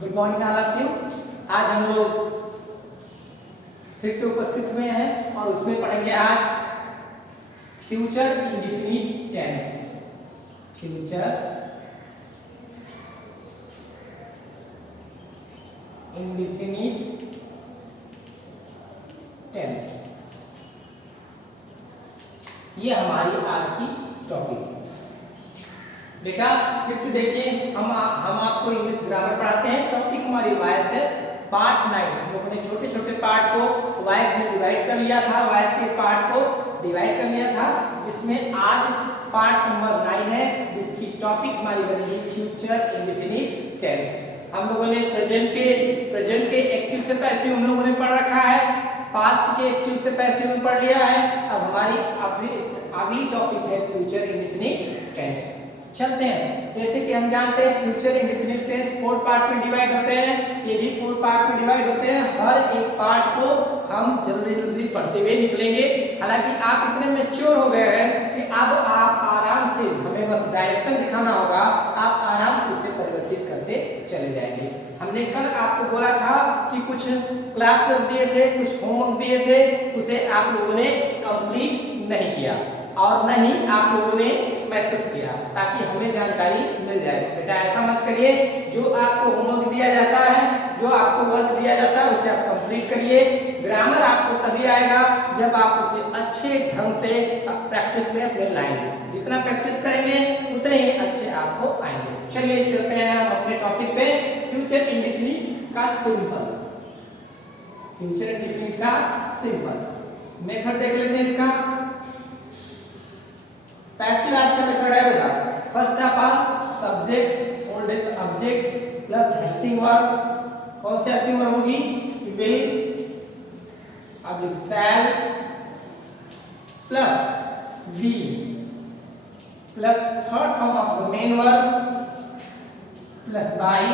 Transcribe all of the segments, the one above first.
Good morning all of you. आज हम लोग फिर से उपस्थित हुए हैं और उसमें पढ़ेंगे आज future indefinite tense. Future indefinite tense, ये हमारी आज की टॉपिक है। बेटा फिर से देखिए, हम आपको इंग्लिश ग्रामर पढ़ाते हैं। टॉपिक हमारी वॉइस है पार्ट 9। हम लोगों ने छोटे छोटे पार्ट को वॉइस में डिवाइड कर लिया था, वॉइस के पार्ट को डिवाइड कर लिया था, जिसमें आज पार्ट नंबर 9 है, जिसकी टॉपिक हमारी बनेगी फ्यूचर इंडेफिनिट टेंस। हम लोगों ने प्रेजेंट के एक्टिव से पैसिव हम लोगों ने पढ़ रखा है, पास्ट के एक्टिव से पैसिव में पढ़ लिया है। अब हमारी अगली टॉपिक है फ्यूचर इंडेफिनिट टेंस। चलते हैं। जैसे कि हम जानते हैं फ्यूचर इंडेफिनिट टेंस 4 पार्ट में डिवाइड होते हैं, ये भी 4 पार्ट में डिवाइड होते हैं। हर एक पार्ट को हम जल्दी जल्दी पढ़ते हुए निकलेंगे। हालांकि आप इतने मैच्योर हो गए हैं कि अब आप आराम से, हमें बस डायरेक्शन दिखाना होगा, आप आराम से उसे परिवर्तित करते चले जाएंगे। हमने कल आपको बोला था कि कुछ क्लास वर्क दिए थे, कुछ होमवर्क दिए थे, उसे आप लोगों ने कंप्लीट नहीं किया और न ही आप लोगों ने मैसेज किया, ताकि हमें जानकारी मिल जाए। बेटा ऐसा मत करिए, जो आपको होमवर्क दिया जाता है, जो आपको वर्क दिया जाता है, उसे आप कंप्लीट करिए। ग्रामर आपको तभी आएगा जब आप उसे अच्छे ढंग से प्रैक्टिस में अपने लाएंगे। जितना प्रैक्टिस करेंगे उतने ही अच्छे आपको आएंगे। चलिए चलते हैं हम अपने टॉपिक पे, फ्यूचर इंडेफिनिट का सिंपल। फ्यूचर इंडेफिनिट का सिंपल मेथड देख लेते हैं इसका। पैसिव वॉइस का मेथड है बेटा, first of all subject oldest object plus helping verb. कौन सी हेल्पिंग वर्ब होगी? विल अब shall plus be plus third form of the main verb plus by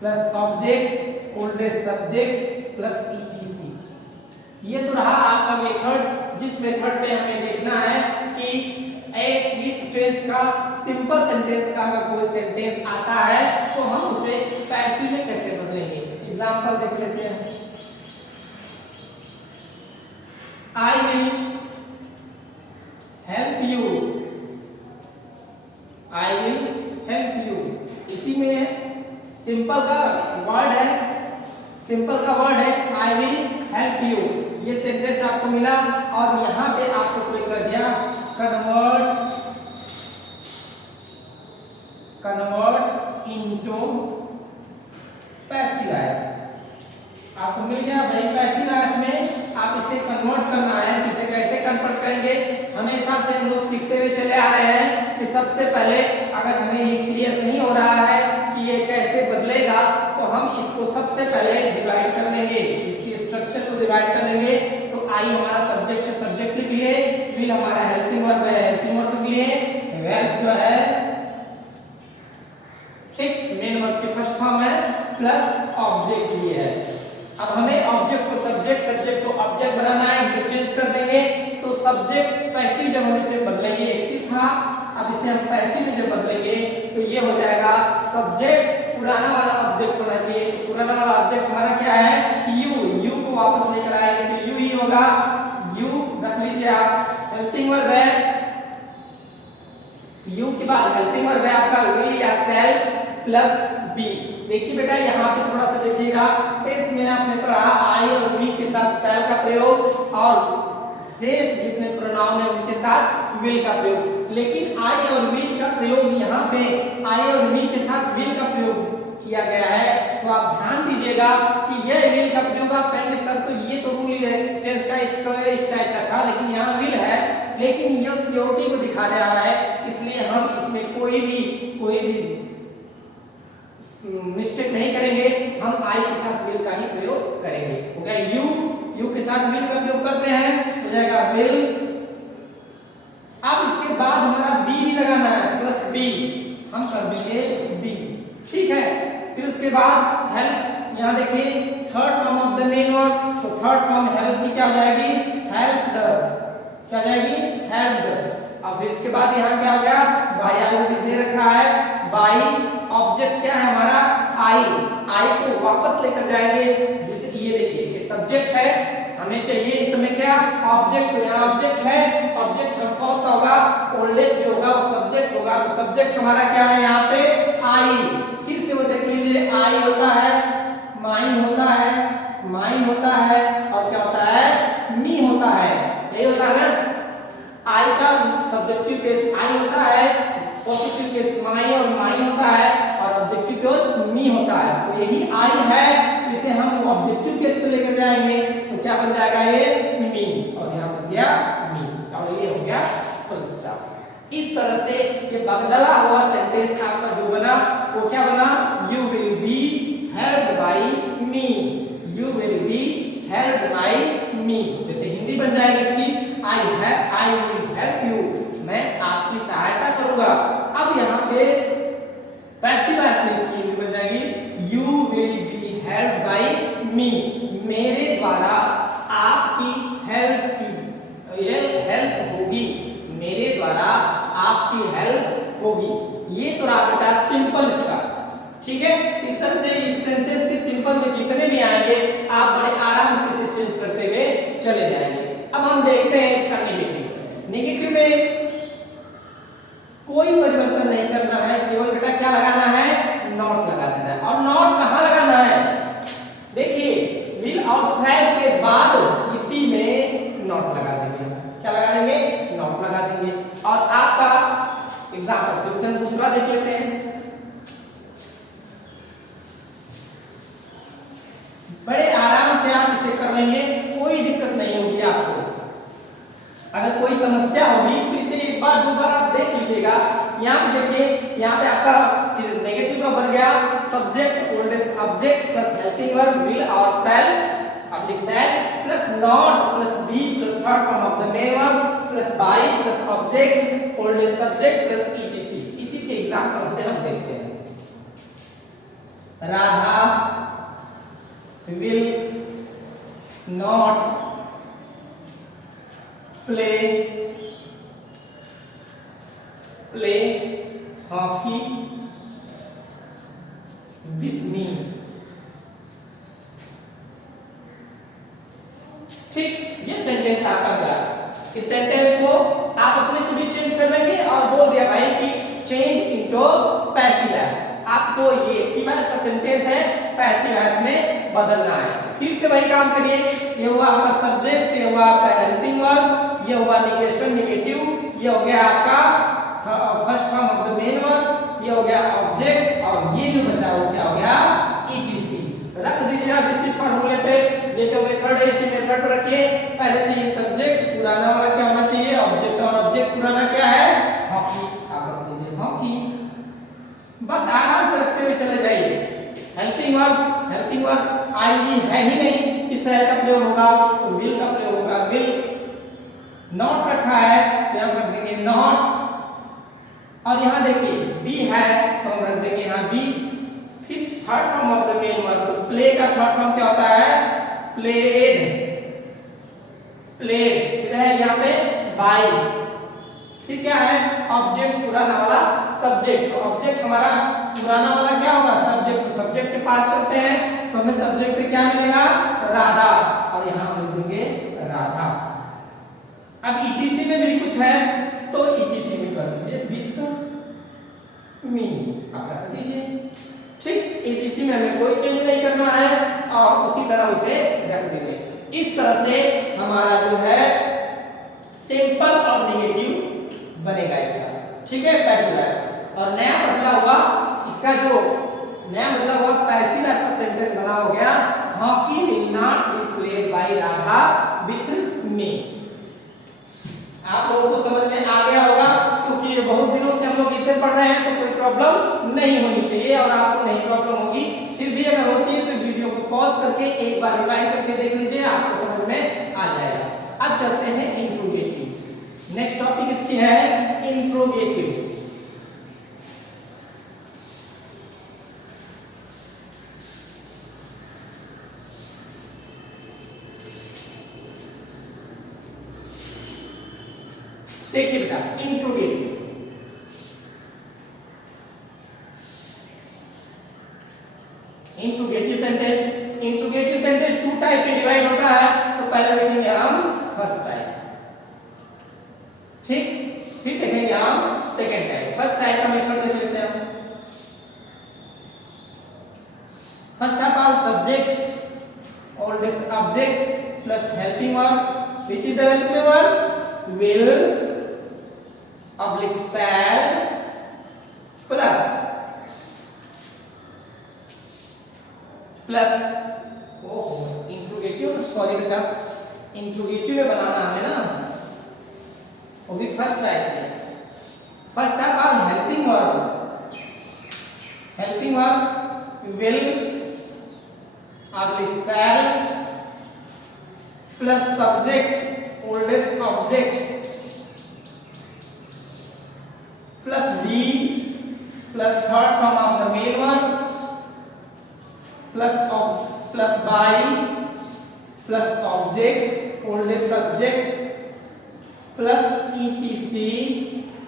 plus object oldest subject plus etc. ये तो रहा आपका मेथड, जिस method पे हमें देखना है कि इस टेंस का सिंपल सेंटेंस का अगर कोई सेंटेंस आता है तो हम उसे पैसिव में कैसे बदलेंगे। एग्जांपल देख लेते हैं। I will help you, I will help you, इसी में सिंपल का वर्ड है, सिंपल का वर्ड है आई विल हेल्प यू। ये सेंटेंस आपको मिला और यहाँ पे आपको कोई कर दिया कन्वर्ट इनटू पैसिव वॉइस। आपको मिल गया भाई, पैसिव वॉइस में आप इसे कन्वर्ट करना है। इसे कैसे कन्वर्ट करेंगे? हमेशा से हम लोग सीखते हुए चले आ रहे हैं कि सबसे पहले अगर हमें ये क्लियर नहीं हो रहा है कि ये कैसे बदलेगा, तो हम इसको सबसे पहले डिवाइड कर लेंगे, इसकी स्ट्रक्चर को डिवाइड कर लेंगे। तो आई हमारा सब्जेक्ट है, सब्जेक्ट लिख लिए, विल हमारा हेल्पिंग वर्ब है, हेल्पिंग वर्ब लिख लिए, हेल्प जो है ठीक मेन वर्ब की फर्स्ट फॉर्म है, प्लस ऑब्जेक्ट ये है। अब हमें ऑब्जेक्ट को सब्जेक्ट, सब्जेक्ट को ऑब्जेक्ट बनाना है, इनको चेंज कर देंगे। तो सब्जेक्ट पैसिव जब हम इसे बदलेंगे, एक्टिव था, अब इसे हम पैसिव में जब बदलेंगे तो ये हो जाएगा सब्जेक्ट पुराना वाला ऑब्जेक्ट होना चाहिए। पुराना वाला ऑब्जेक्ट हमारा क्या है? यू। यू को वापस लेकर आएंगे तो यू ही होगा, यू रख लीजिए आप। हेल्पिंग वर्ब है, यू के बाद हेल्पिंग वर्ब है आपका विल या शैल प्लस बी। देखिए बेटा यहाँ से थोड़ा सा देखिएगा, टेंस में आपने पढ़ा आई और बी के साथ शैल का प्रयोग और शेष जितने प्रोनाउन है उनके साथ विल का प्रयोग। लेकिन आई और विल का प्रयोग यहाँ पे आई और बी के साथ विल का प्रयोग किया गया है। तो आप ध्यान दीजिएगा कि यह विल का प्रयोग आप कहेंगे सर तो ये तो रूल है टेंस का इस टाइप का था, लेकिन यहाँ विल है, लेकिन यह सियोरिटी को दिखा रहा है, इसलिए हम इसमें कोई भी मिस्टेक नहीं करेंगे। हम आई के साथ विल का ही प्रयोग करेंगे। हो गया यू के साथ विल का प्रयोग करते हैं, हो जाएगा विल। अब इसके बाद हमारा बी भी लगाना है, प्लस बी, हम कर देंगे बी, ठीक है। फिर उसके बाद हेल्प, यहाँ देखिए third form of the main verb, तो थर्ड फॉर्म हेल्प की क्या हो जाएगी? हेल्प्ड, क्या हो जाएगी? हेल्प्ड। अब इसके बाद यहाँ क्या हो गया? बाय ऑलरेडी दे रखा है, बाय ऑब्जेक्ट क्या है हमारा? आई, आई को वापस लेकर जाएंगे। जैसे ये देखिए ये सब्जेक्ट है, हमें चाहिए इस समय क्या ऑब्जेक्ट, तो यहाँ ऑब्जेक्ट है, ऑब्जेक्ट हम कौन सा होगा, ओल्डेस्ट जो होगा वो सब्जेक्ट होगा, तो सब्जेक्ट हमारा क्या है यहाँ पे आई। फिर से वो देख लीजिए आई होता है, माई होता है, माई होता है और क्या होता है मी होता है, यही होता है ना। आई का सब्जेक्टिव केस आई होता है, पॉजिटिव केस माई और माई होता है और ऑब्जेक्टिव केस मी होता है, तो यही आई है, इसे हम ऑब्जेक्टिव केस पे लेकर जाएंगे तो क्या बन जाएगा ये मी, और यहाँ बन गया मी और ये हो गया फुल स्टॉप। इस तरह से ये बदला हुआ सेंटेंस आपका जो बना वो क्या बना, you will be helped by me, you will be helped by me. जैसे हिंदी बन जाएगी इसकी आई विल हेल्प यू, मैं आपकी सहायता करूंगा। अब यहाँ पे पैसिव वॉइस में इसकी हिंदी बन जाएगी you will be helped by me, मेरे द्वारा आपकी हेल्प की, ये हेल्प होगी, मेरे द्वारा आपकी हेल्प होगी। ये तो रहा बेटा सिंपल इसका, ठीक है। इस तरह से इस सेंटेंस के सिंपल में जितने भी आएंगे आप बड़े आराम से इसे चेंज करते हुए चले जाएंगे। अब हम देखते हैं इसका नेगेटिव। नेगेटिव में कोई परिवर्तन नहीं करना है, केवल बेटा क्या लगाना है, नॉट लगा देना है। और नॉट कहाँ लगाना है, देखिए विल और शैल के बाद इसी में नॉट लगा देंगे, क्या लगा देंगे, नॉट लगा देंगे। और आपका एग्जाम्पल क्वेश्चन दूसरा देख लेते हैं। बड़े आराम से आप इसे कर लेंगे, कोई दिक्कत नहीं होगी आपको। अगर कोई समस्या होगी तो इसे एक बार दो बार आप देख लीजिएगा। यहाँ पे देखिए, यहाँ पे आपका नेगेटिव का बन गया subject oldest object plus helping verb will और shall oblique shall plus not plus be plus third form of the main verb plus by plus object oldest subject plus ईटीसी। इसी के एग्जांपल पे हम देखते हैं। Radha will not play hockey with me। ठीक, ये sentence आपका मिला। इस सेंटेंस को आप अपने से भी चेंज कर लेंगे और बोल दिया भाई कि चेंज इनटू पैसिव वॉइस। आपको ये एक्टिव ऐसा सेंटेंस है, पैसिव वॉइस में बदलना है। फिर से वही काम करिए, ये हुआ आपका सब्जेक्ट, ये हुआ आपका हेल्पिंग वर्ब, ये हुआ नेगेशन नेगेटिव, ये हो गया आपका first form of the main verb, ये हो गया ऑब्जेक्ट और ये जो बचा वो क्या हो गया ईटीसी। रख दीजिए आप इसी फॉर्मूले पे, ये जो मेथड है इसी मेथड पर रखिए। पहले चाहिए सब्जेक्ट, पुराना वाला क्या होना चाहिए ऑब्जेक्ट, और ऑब्जेक्ट पुराना क्या है हॉकी, आप रख दीजिए हॉकी। बस आराम से रखते हुए चले जाइए। हेल्पिंग वर्ब आई भी है ही नहीं कि शैल का प्रयोग होगा तो विल का प्रयोग होगा, विल। नॉट रखा है तो हम रख देंगे नॉट, और यहाँ देखिए बी है तो हम रख देंगे यहाँ बी। फिर third form of the main verb, तो प्ले का थर्ड फॉर्म क्या होता है प्लेड, प्लेड। फिर है यहाँ पे बाय, फिर क्या है ऑब्जेक्ट पुराना वाला सब्जेक्ट, तो ऑब्जेक्ट हमारा पुराना वाला क्या होगा सब्जेक्ट, तो सब्जेक्ट के पास चलते हैं तो हमें सब्जेक्ट पे क्या मिलेगा राधा, और यहाँ हम लिख देंगे राधा। अब ईटीसी में भी कुछ है तो ईटीसी में कर दीजिए विथ मी, आप रख दीजिए। ठीक, ईटीसी में हमें कोई चेंज नहीं करना है और उसी तरह उसे रख देंगे। इस तरह से हमारा जो है सिंपल और नेगेटिव बनेगा इसका, ठीक है पैसिव वॉइस। और नया बदला हुआ इसका जो नया बदला हुआ पैसिव ऐसा सेंटेंस बना हो गया hockey will not be played by Radha with me. आप लोगों को समझ में आ गया होगा क्योंकि ये बहुत दिनों से हम लोग इसे पढ़ रहे हैं, तो कोई प्रॉब्लम नहीं होनी चाहिए और आपको नहीं प्रॉब्लम होगी। फिर भी अगर होती है तो वीडियो को पॉज करके एक बार रिवाइंड करके देख लीजिए, आपको समझ में आ जाएगा। अब चलते हैं इंट्रोगेटिव। नेक्स्ट टॉपिक इसकी है इंट्रोगेटिव। देखिए बेटा interrogative, interrogative sentence, interrogative sentence two type में डिवाइड होता है, तो पहले देखेंगे हम फर्स्ट टाइप, ठीक, फिर देखेंगे हम सेकंड टाइप। फर्स्ट टाइप का मेथड देख लेते हैं। फर्स्ट ऑफ ऑल सब्जेक्ट और this object plus helping verb, which is the helping verb, will oblique shall plus interrogative, sorry बेटा, इंट्रोगेटिव में बनाना हमें ना, वो भी फर्स्ट टाइप है। First of all helping verb, helping verb will oblique shall plus subject oldest object plus be plus third form of the main verb plus by plus object oldest subject plus etc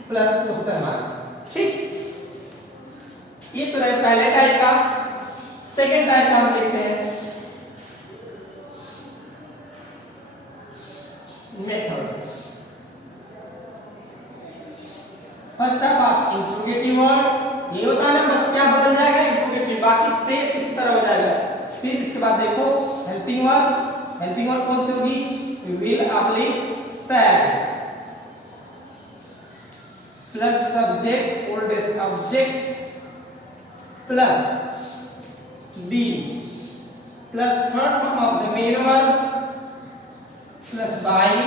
plus question mark, ठीक। ये तो रहे पहले type का। Second type का हम देखते हैं method. First of all interrogative word, ये होता है ना, बस क्या बदल जाएगा इंट्रोगेटिव, बाकी शेष इस तरह हो जाएगा। फिर इसके बाद देखो हेल्पिंग वर्ब, हेल्पिंग वर्ब कौन सी होगी, will oblique shall plus subject oldest object plus be plus third form of the main verb plus by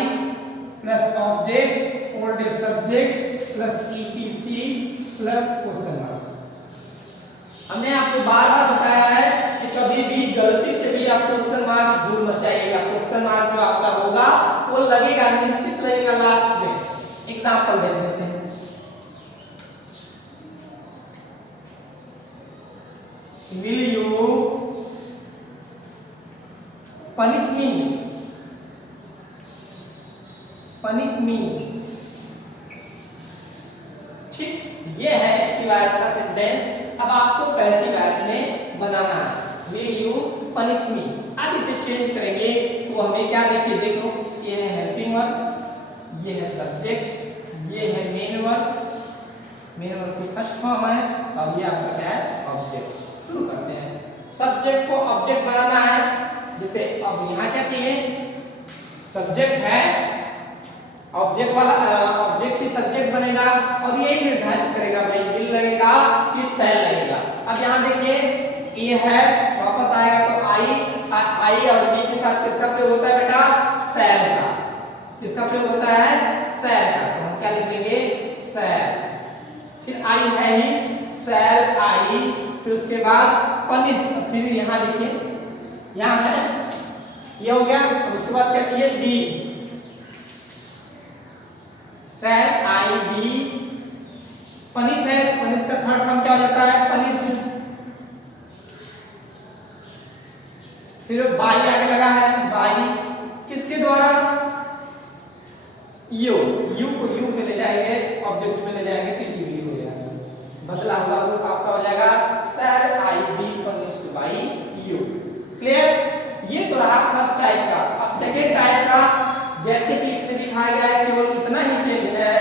plus object oldest subject plus etc plus question mark. हमने आपको बार बार बताया है कि कभी भी गलती से भी आप क्वेश्चन मार्क भूल मत जाइएगा। क्वेश्चन मार्क जो आपका होगा वो लगेगा, निश्चित लगेगा लास्ट में। एग्जांपल देख लेते हैं। Will you punish me? Punish me, ठीक, ये है एक्टिव वॉइस का सेंटेंस। अब आपको पैसिव वॉइस में बनाना है। Will you punish me? अब इसे चेंज करेंगे तो हमें क्या देखिए, देखो ये है हेल्पिंग वर्ब, ये है सब्जेक्ट, ये है मेन वर्ब, मेन वर्ब की फर्स्ट फॉर्म है, अब ये आपका क्या है ऑब्जेक्ट। शुरू करते हैं। सब्जेक्ट को ऑब्जेक्ट बनाना है, जैसे अब यहाँ क्या चाहिए, सब्जेक्ट है, ऑब्जेक्ट वाला ऑब्जेक्ट ही सब्जेक्ट बनेगा और ये निर्धारित करेगा भाई विल लगेगा कि शैल लगेगा। अब यहाँ देखिए ये है, वापस आएगा तो आई और बी के साथ किसका प्रयोग होता है बेटा, शैल का। किसका प्रयोग होता है, शैल का। तो हम क्या लिख देंगे, शैल, फिर आई है ही, शैल आई, फिर उसके बाद पनिश, फिर यहाँ देखिए यहाँ है, ये हो गया। उसके बाद क्या चाहिए, B, shell I B, punish है, पनिश का थर्ड फॉर्म क्या हो जाता है, पनिश। फिर बाई आगे लगा है, बाई किसके द्वारा, यू, यू को यू में ले जाएंगे, ऑब्जेक्ट में ले जाएंगे तो यू हो जाएगा, बदला हुआ रूप आपका हो जाएगा shall I be punished by you. Clear, ये तो रहा फर्स्ट टाइप का। अब सेकेंड टाइप का, जैसे कि इसमें दिखाया गया है केवल इतना ही चेंज है,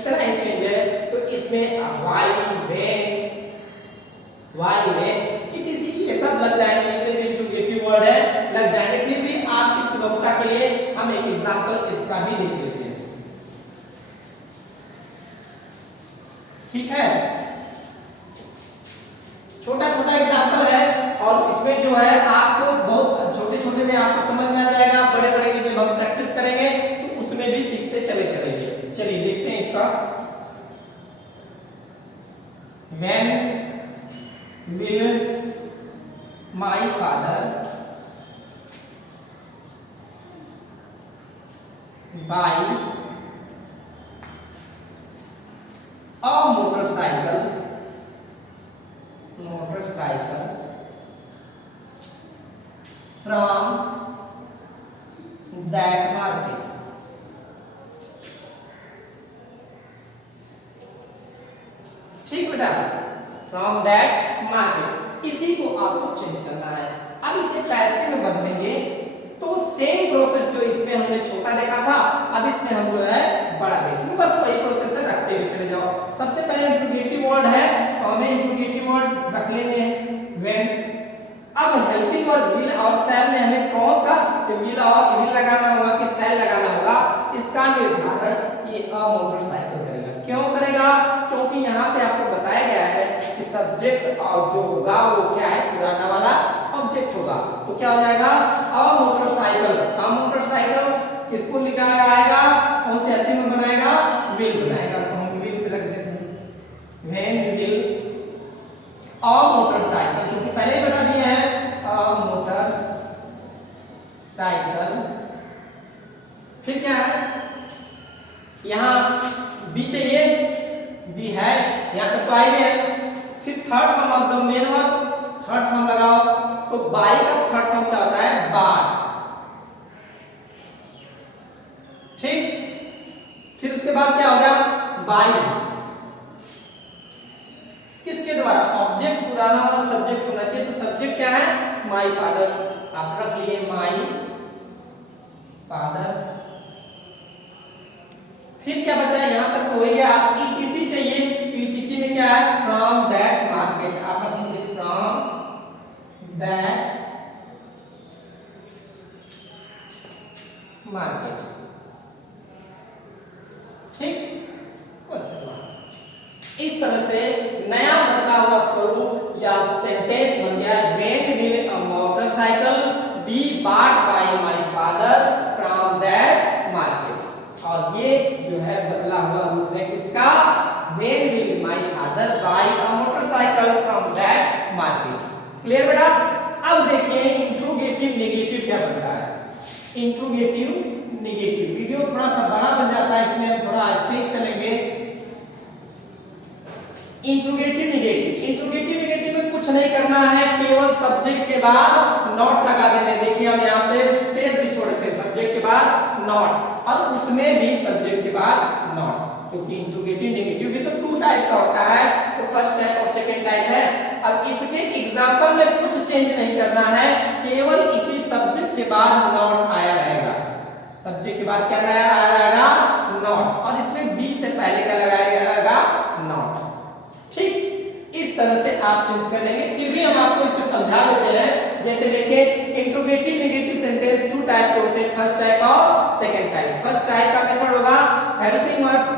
इतना ही चेंज है, तो इसमें वाई वेन इट इज, ये सब लग जाएंगे, इंट्रोगेटिव वर्ड है, लग जाएंगे। फिर भी आपकी सुगमता के लिए हम एक एग्जांपल इसका भी देख लेते हैं, ठीक है। छोटा छोटा एग्जांपल है और इसमें जो है आपको बहुत छोटे छोटे में आपको समझ में आ जाएगा, बड़े बड़े की जब हम प्रैक्टिस करेंगे तो उसमें भी सीखते चले चलेंगे। चलिए देखते हैं इसका। When will my father buy a motorcycle from that market? ठीक बेटा, फ्रॉम दैट मार्केट। इसी को आपको चेंज करना है। अब इसे पैसे में बदलेंगे तो सेम प्रोसेस जो इसमें हमने छोटा देखा था, अब इसमें हम जो है बड़ा देखेंगे। बस वही प्रोसेस है, रखते हुए चले जाओ। सबसे पहले इंट्रोगेटिव वर्ड है तो हमें इंट्रोगेटिव वर्ड रख लेने हैं व्हेन। अब हेल्पिंग और विल और शैल में हमें कौन सा विल और विल लगाना होगा कि शैल लगाना होगा, इसका निर्धारण ये अ मोटरसाइकिल करेगा। क्यों करेगा? क्योंकि यहाँ पे आपको बताया गया है कि सब्जेक्ट और जो होगा वो क्या है, पुराना वाला ऑब्जेक्ट होगा। तो क्या हो जाएगा? A motorcycle. अ मोटरसाइकिल किसको निकाला आएगा, कौन से हेल्पिंग में बनाएगा? विल बनाएगा। तो हम विल पे लग देते हैं व्हेन विल अ मोटरसाइकिल, क्योंकि पहले ही बता दिया है अ मोटर साइकिल। फिर क्या है, यहाँ बी चाहिए, बी है यहाँ तक तो आ गया। फिर third form of the main verb, third form लगाओ तो बाई का थर्ड फॉर्म क्या होता है? बाय। ठीक, फिर उसके बाद क्या होगा? बाई किसके द्वारा? ऑब्जेक्ट पुराना वाला सब्जेक्ट होना चाहिए, तो सब्जेक्ट क्या है? My father. आप रख लिए माय फादर। फिर क्या बचा? यहां तक हो गया। ईटीसी चाहिए, ईटीसी में क्या है? From that market. आप रख दीजिए फ्रॉम दैट मार्केट। ठीक, इस तरह से नया बदला हुआ स्वरूप या सेंटेंस बन गया when will a motorcycle be bought by my father from that market. और ये जो है बदला हुआ रूप है किसका? When will my father bye a motorcycle from that market. Clear बेटा? अब देखिए इंट्रोगेटिव नेगेटिव क्या बनता है। इंट्रोगेटिव नेगेटिव, वीडियो थोड़ा सा बड़ा बन जाता है, इसमें हम थोड़ा तेज चलेंगे। इंट्रोगेटिव नेगेटिव, इंट्रोगेटिव नेगेटिव में कुछ नहीं करना है, केवल सब्जेक्ट के बाद नॉट लगा देंगे। देखिए हम यहाँ पे स्पेस भी छोड़े थे, सब्जेक्ट के बाद नॉट, और उसमें भी सब्जेक्ट के बाद नॉट, क्योंकि इंट्रोगेटिव नेगेटिव भी तो टू टाइप का होता है, तो फर्स्ट टाइप और सेकंड टाइप है। अब इसके एग्जांपल में कुछ चेंज नहीं करना है, केवल इसी सब्जेक्ट के बाद नॉट आया रहेगा। सब्जेक्ट के बाद क्या आया रहेगा? नॉट, और इसमें बी से पहले क्या लगाया गया रहेगा? नॉट। ठीक, इस तरह से आप चेंज कर लेंगे। फिर भी हम आपको इसे समझा देते हैं। जैसे देखिए interrogative negative sentence two type के होते हैं, फर्स्ट टाइप और सेकंड टाइप। फर्स्ट टाइप का मेथड होगा helping verb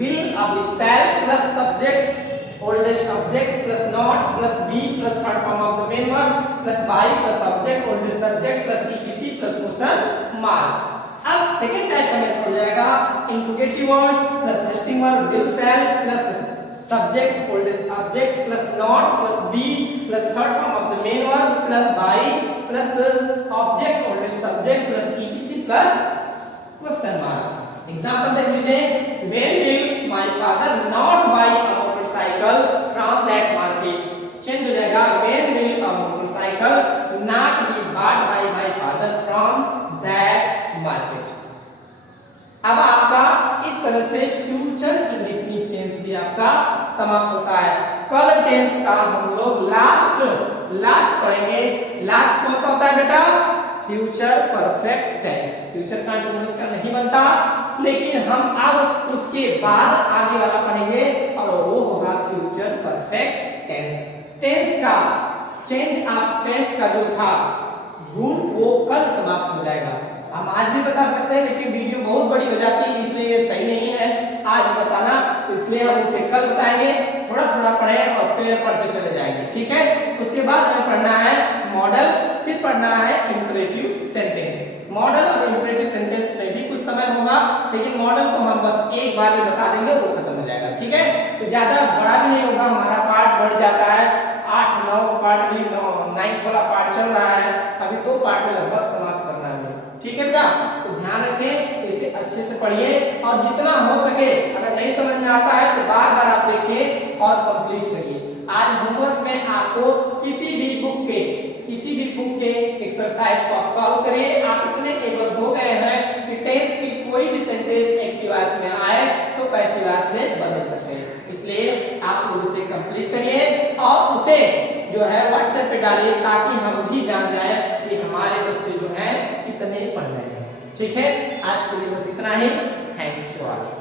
will oblique shall plus subject oldest object plus not plus be plus third form of the main verb plus by plus object oldest subject plus etc plus question mark. अब second type का method हो जाएगा interrogative word plus helping verb will shall plus subject oldest object plus not plus be plus third form of the main verb plus by plus object oldest subject plus etc plus question mark. Example देख लीजिए, when will my father not buy a motorcycle from that market? Change हो जाएगा when will a motorcycle not be bought by my father from that market। अब आपका इस तरह से future indefinite tense भी आपका समाप्त होता है। कल टेंस का हम लोग लास्ट पढ़ेंगे। लास्ट कौन सा होता है बेटा? Future perfect tense. Future continuous का नहीं बनता, लेकिन हम अब उसके बाद आगे वाला पढ़ेंगे और वो होगा फ्यूचर परफेक्ट टेंस। टेंस का चेंज आप टेंस का जो था रूल वो कल समाप्त हो जाएगा। हम आज भी बता सकते हैं, लेकिन वीडियो बहुत बड़ी हो जाती है, इसलिए ये सही नहीं है आज बताना, तो इसलिए हम उसे कल बताएंगे। थोड़ा थोड़ा पढ़ें और क्लियर पढ़ते चले जाएंगे, ठीक है। उसके बाद हमें पढ़ना है मॉडल, फिर पढ़ना है इंपरेटिव सेंटेंस। मॉडल और इंपरेटिव सेंटेंस में भी कुछ समय होगा, लेकिन मॉडल को हम बस एक बार में बता देंगे, वो खत्म हो जाएगा, ठीक है। तो ज्यादा बड़ा भी नहीं होगा, हमारा पार्ट बढ़ जाता है, 8-9 पार्ट भी 9th वाला पार्ट चल रहा है, अभी 2 पार्ट में लगभग समाप्त करना है, ठीक है बेटा। तो ध्यान रखें, इसे अच्छे से पढ़िए और जितना हो सके अगर नहीं समझ में आता है तो बार बार आप देखिए और कंप्लीट करिए। आज होमवर्क में आपको किसी भी बुक के एक्सरसाइज को आप सॉल्व करिए। आप इतने एबल हो गए हैं कि टेंस की कोई भी सेंटेंस एक्टिव वॉइस में आए तो पैसिव वॉइस में बदल सकते हैं, इसलिए आप लोग उसे कंप्लीट करिए और उसे जो है व्हाट्सएप पे डालिए ताकि हम भी जान जाए कि हमारे बच्चे जो हैं कितने पढ़ रहे हैं। ठीक है, आज के लिए बस इतना ही। Thanks for watching.